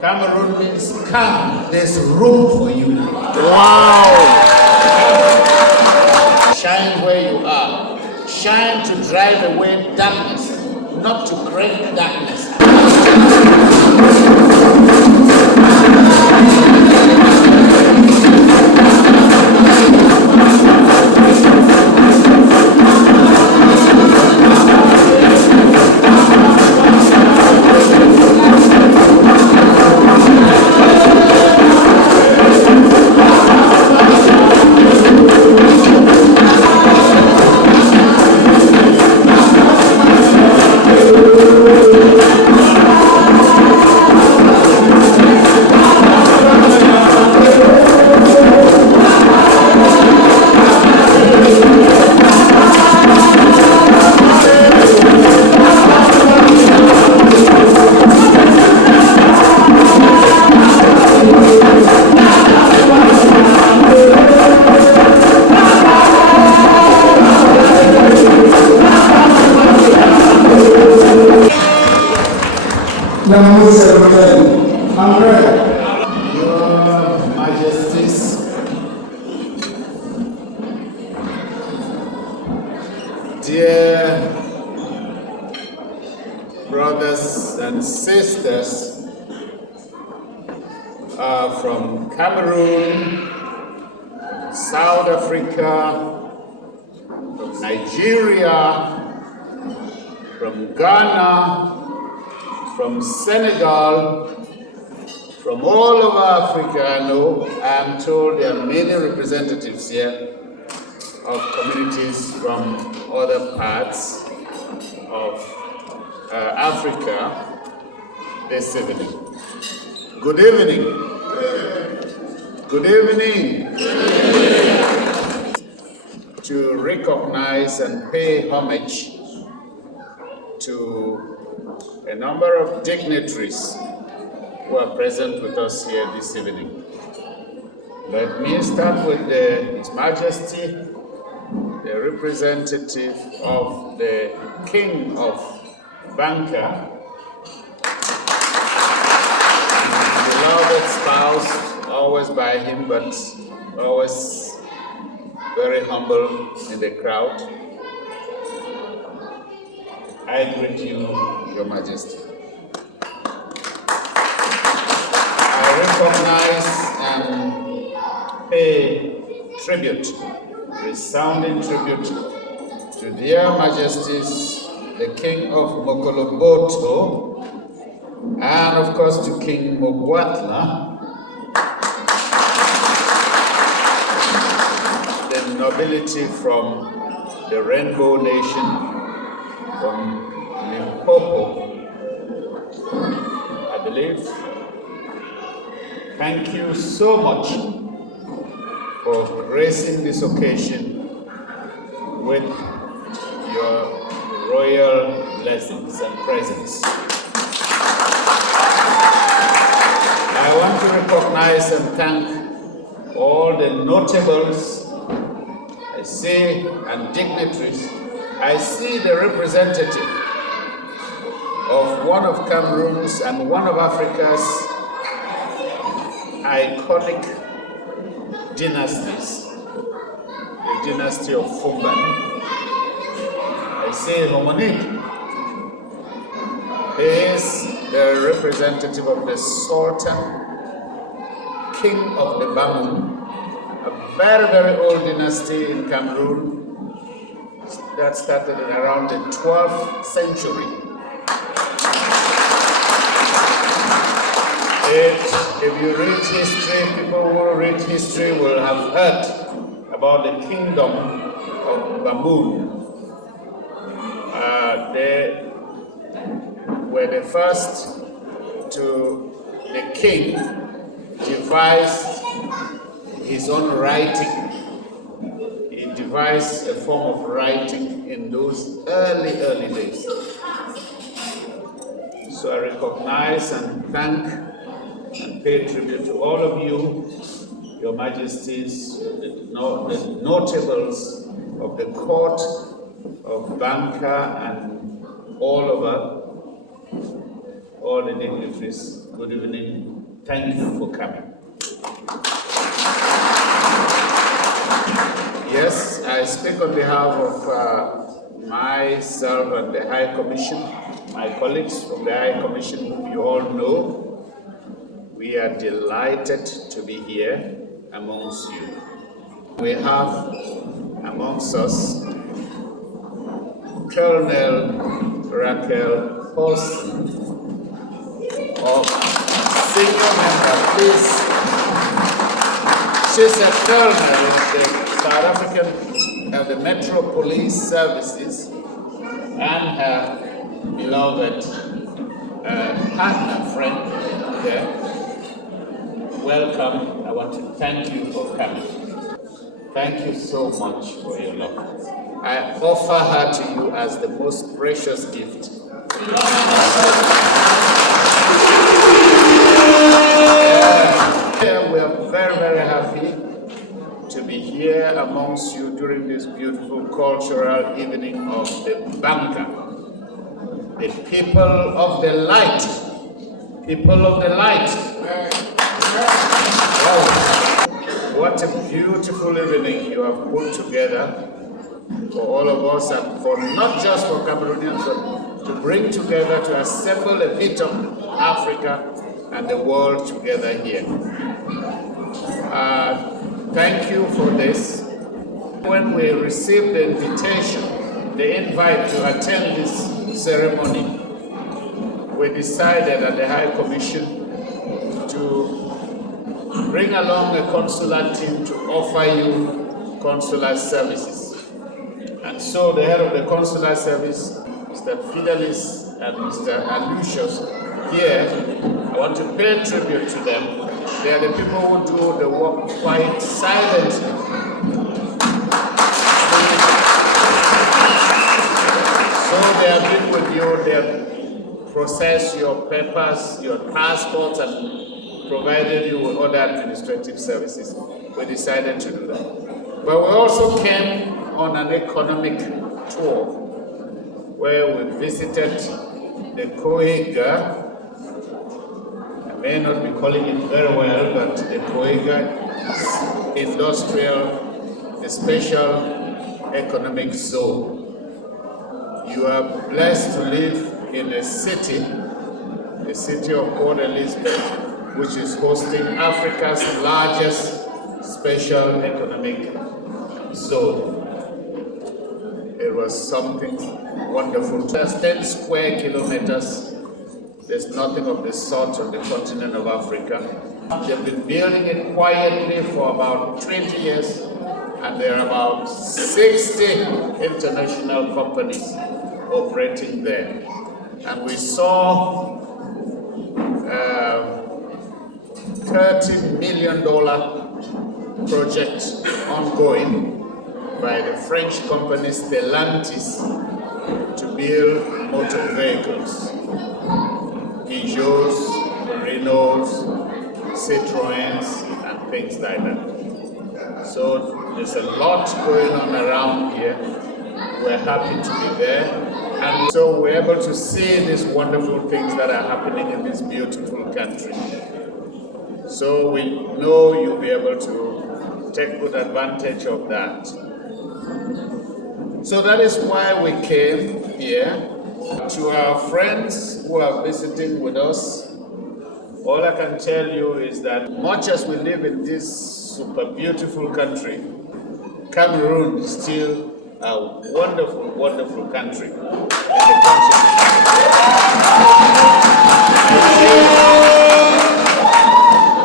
Cameroon means come, there's room for you. Wow! Shine where you are. Shine to drive away darkness, not to create darkness. Your Majesties, dear brothers and sisters from Cameroon, South Africa, from Nigeria, from Ghana, from Senegal, from all over Africa. I'm told there are many representatives here of communities from other parts of Africa this evening. Good evening. Good evening. To recognize and pay homage to a number of dignitaries who are present with us here this evening. Let me start with His Majesty, the representative of the King of Banka, beloved spouse, always by him, but always very humble in the crowd. I greet you, Your Majesty. I recognize and pay tribute, resounding tribute to their Majesties, the King of Mokoloboto, and of course to King Mogwatla, the nobility from the Rainbow Nation, from Limpopo, I believe. Thank you so much for gracing this occasion with your royal blessings and presence. I want to recognize and thank all the notables I see and dignitaries. I see the representative of one of Cameroon's and one of Africa's iconic dynasties, the dynasty of Fumban. I say Homonique. He is the representative of the Sultan, King of the Bamun, a very, very old dynasty in Cameroon that started around the 12th century. If you read history, people who read history will have heard about the kingdom of Bamun. They were the first the king devised his own writing. He devised a form of writing in those early days. So I recognize and thank and pay tribute to all of you, Your Majesties, the notables of the court of Banka and all over, all the dignitaries. Good evening. thank you for coming. Yes, I speak on behalf of myself and the High Commission, my colleagues from the High Commission, whom you all know. We are delighted to be here amongst you. We have amongst us Colonel Raquel Paulson of senior member, please. She's a colonel in the South African the Metro Police Services, and her beloved partner, friend there. Welcome. I want to thank you for coming. Thank you so much for your love. I offer her to you as the most precious gift. We are very, very happy to be here amongst you during this beautiful cultural evening of the Banka. The people of the light. People of the light. Wow. What a beautiful evening you have put together for all of us, and for not just for Cameroonians, but to bring together, to assemble a bit of Africa and the world together here. Thank you for this. When we received the invitation, the invite to attend this ceremony, we decided at the High Commission to bring along a consular team to offer you consular services. And so the head of the consular service, Mr. Fidelis and Mr. Alucius, here, I want to pay tribute to them. They are the people who do the work quite silently. So they have been with you, they have processed your papers, your passports, and provided you with other administrative services. We decided to do that. But we also came on an economic tour where we visited the Koiga. I may not be calling it very well, but the Koiga Industrial, the Special Economic Zone. You are blessed to live in a city, the city of Port Elizabeth, which is hosting Africa's largest special economic zone. It was something wonderful. Just 10 square kilometers. There's nothing of the sort on the continent of Africa. They've been building it quietly for about 20 years, and there are about 60 international companies operating there. And we saw $30 million project ongoing by the French company Stellantis to build motor vehicles. Peugeots, Renaults, Citroëns, and things like that. So there's a lot going on around here. We're happy to be there. And so we're able to see these wonderful things that are happening in this beautiful country. So we know you'll be able to take good advantage of that. So that is why we came here. To our friends who are visiting with us, all I can tell you is that much as we live in this super beautiful country, Cameroon is still a wonderful, wonderful country in the continent.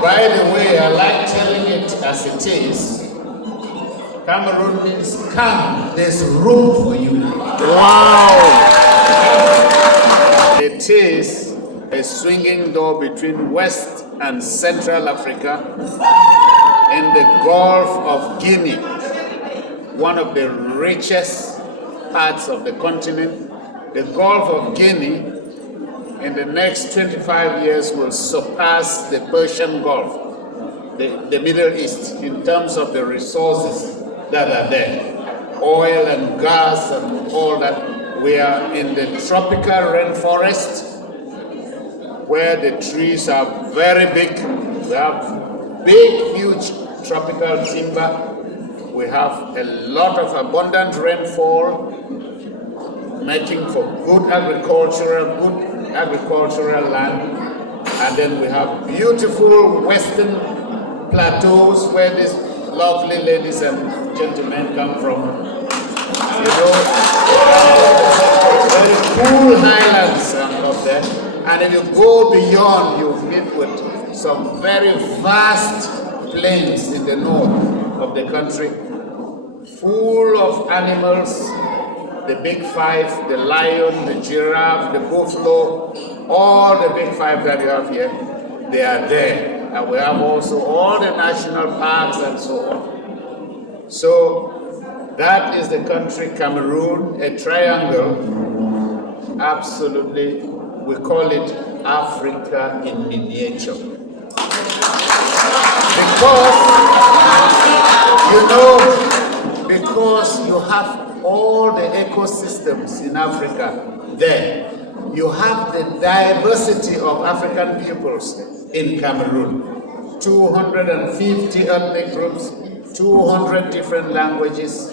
By the way, I like telling it as it is. Cameroon means come, there's room for you. Wow! It is a swinging door between West and Central Africa in the Gulf of Guinea, one of the richest parts of the continent. The Gulf of Guinea in the next 25 years will surpass the Persian Gulf, the Middle East, in terms of the resources that are there. Oil and gas and all that. We are in the tropical rainforest where the trees are very big We have big, huge tropical timber. We have a lot of abundant rainfall, making for good agricultural land. And then we have beautiful western plateaus where these lovely ladies and gentlemen come from. You know, very cool highlands up there. And if you go beyond, you meet with some very vast plains in the north of the country, full of animals, the big five, the lion, the giraffe, the buffalo, all the big five that you have here, they are there. And we have also all the national parks and so on. So that is the country Cameroon, a triangle, absolutely, we call it Africa in miniature. Because you have all the ecosystems in Africa there. You have the diversity of African peoples in Cameroon. 250 ethnic groups, 200 different languages.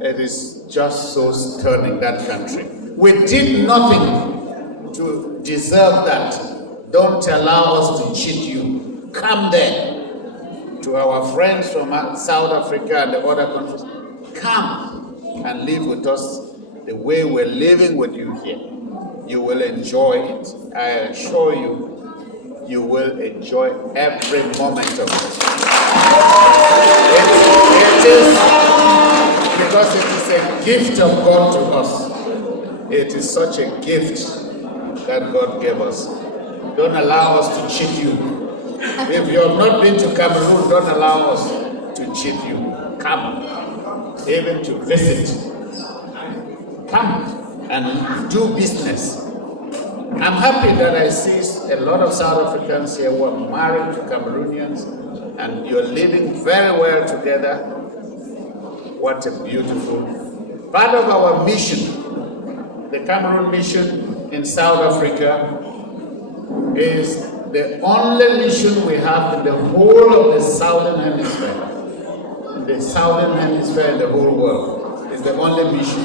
It is just so stunning, that country. We did nothing to deserve that. Don't allow us to cheat you. Come there. To our friends from South Africa and the other countries, come and live with us the way we're living with you here. You will enjoy it. I assure you, you will enjoy every moment of it. It is because it is a gift of God to us. It is such a gift that God gave us. Don't allow us to cheat you. If you have not been to Cameroon, don't allow us to cheat you. Come, even to visit. Come and do business. I'm happy that I see a lot of South Africans here who are married to Cameroonians, and you're living very well together. What a beautiful part of our mission. The Cameroon mission in South Africa is the only mission we have in the whole of the Southern Hemisphere. The Southern Hemisphere in the whole world is the only mission.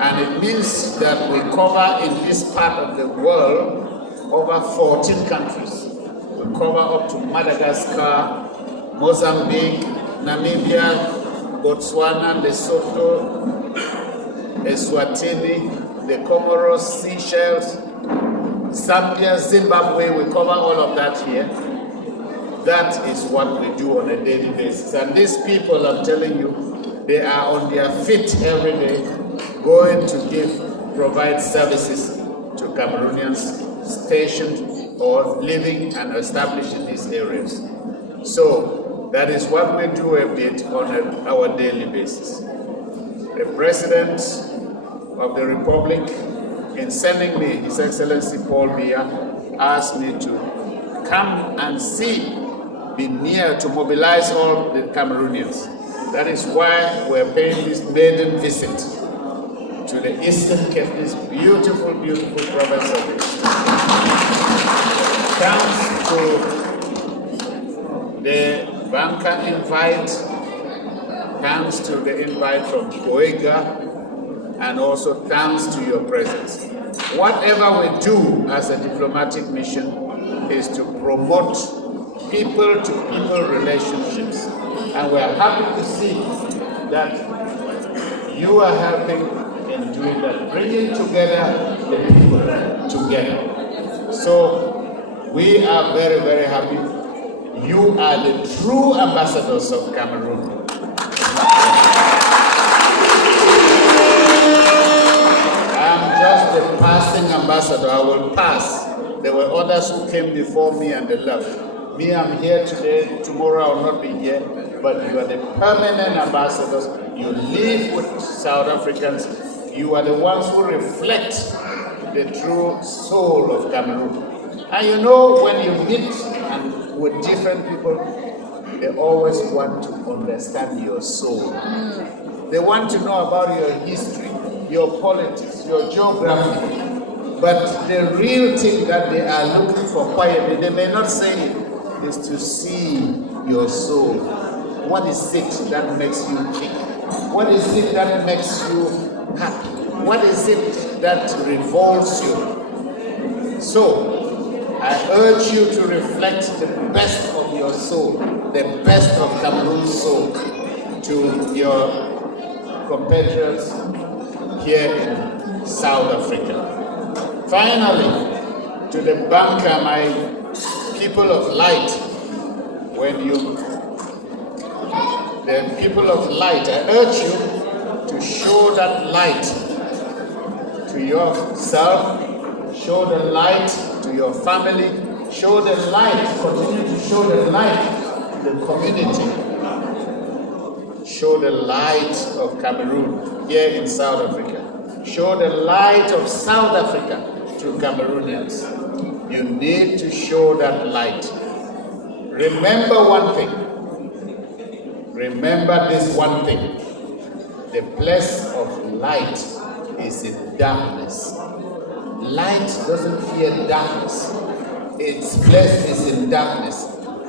And it means that we cover in this part of the world over 14 countries. We cover up to Madagascar, Mozambique, Namibia, Botswana, Lesotho, Eswatini, the Comoros, Seychelles, Zambia, Zimbabwe. We cover all of that here. That is what we do on a daily basis. And these people, I'm telling you, they are on their feet every day, going to provide services to Cameroonians stationed or living and established in these areas. So that is what we do a bit on our daily basis. The President of the Republic, in sending me, His Excellency Paul Biya, asked me to come and see, be near to mobilize all the Cameroonians. That is why we're paying this maiden visit to the Eastern Cape, this beautiful, beautiful province of it. Thanks to the Banka invite, thanks to the invite from Koiga, and also thanks to your presence. Whatever we do as a diplomatic mission is to promote people-to-people relationships. And we are happy to see that you are helping in doing that, bringing together the people together. So we are very, very happy. You are the true ambassadors of Cameroon. I'm just a passing ambassador. I will pass. There were others who came before me and they left. Me, I'm here today. Tomorrow I will not be here. But you are the permanent ambassadors. You live with South Africans. You are the ones who reflect the true soul of Cameroon. And you know, when you meet with different people, they always want to understand your soul. They want to know about your history, your politics, your geography, But the real thing that they are looking for quietly, they may not say it, is to see your soul. What is it that makes you tick? What is it that makes you happy? What is it that revolves you? So, I urge you to reflect the best of your soul, the best of Cameroon's soul, to your compatriots here in South Africa. Finally, to the Banka, my people of light, the people of light, I urge you to show that light to yourself, show the light to your family, show the light, continue to show the light to the community, show the light of Cameroon here in South Africa, show the light of South Africa to Cameroonians. You need to show that light. Remember one thing. Remember this one thing. The place of light is in darkness. Light doesn't fear darkness. Its place is in darkness.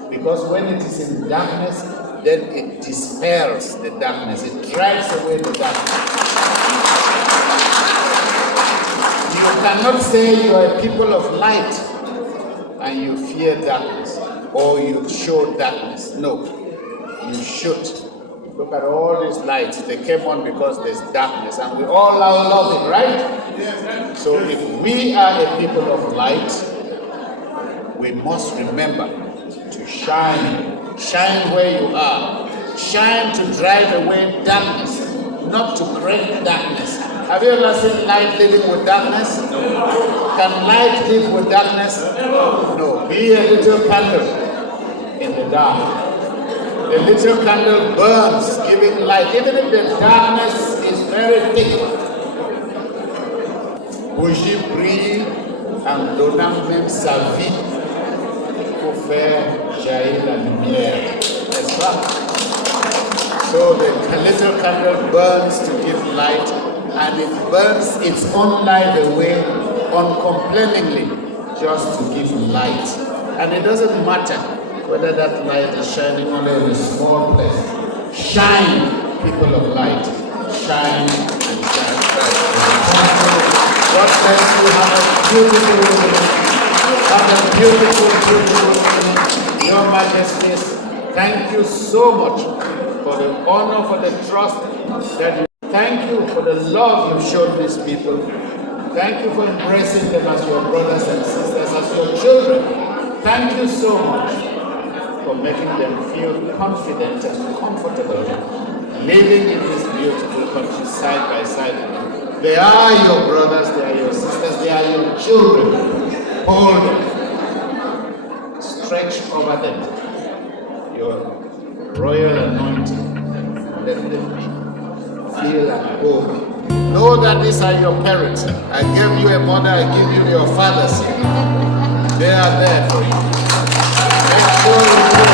Because when it is in darkness, then it dispels the darkness. It drives away the darkness. You cannot say you are a people of light and you fear darkness or you show darkness. No, you should. Look at all these lights. They came on because there's darkness and we all love it, right? So if we are a people of light, we must remember to shine. Shine where you are. Shine to drive away darkness, not to create darkness. Have you ever seen light living with darkness? No. Can light live with darkness? No. Be a little candle in the dark. The little candle burns, giving light, even if the darkness is very thick. Bougie brille en donnant même sa vie pour faire jaillir la lumière. N'est-ce pas? So the little candle burns to give light, and it burns its own light away uncomplainingly just to give light. And it doesn't matter whether that light is shining only in a small place. Shine, people of light. Shine and shine bright. God bless you. Have a beautiful evening. Have a beautiful evening. Your Majesties, thank you so much for the honor, for the trust that you. Thank you for the love you've shown these people. Thank you for embracing them as your brothers and sisters, as your children. Thank you so much for making them feel confident and comfortable living in this beautiful country side by side. They are your brothers, they are your sisters, they are your children. Hold them. Stretch over them your royal anointing and let them be. Feel at home. Know that these are your parents. I gave you a mother, I give you your fathers. They are there for you. Make sure you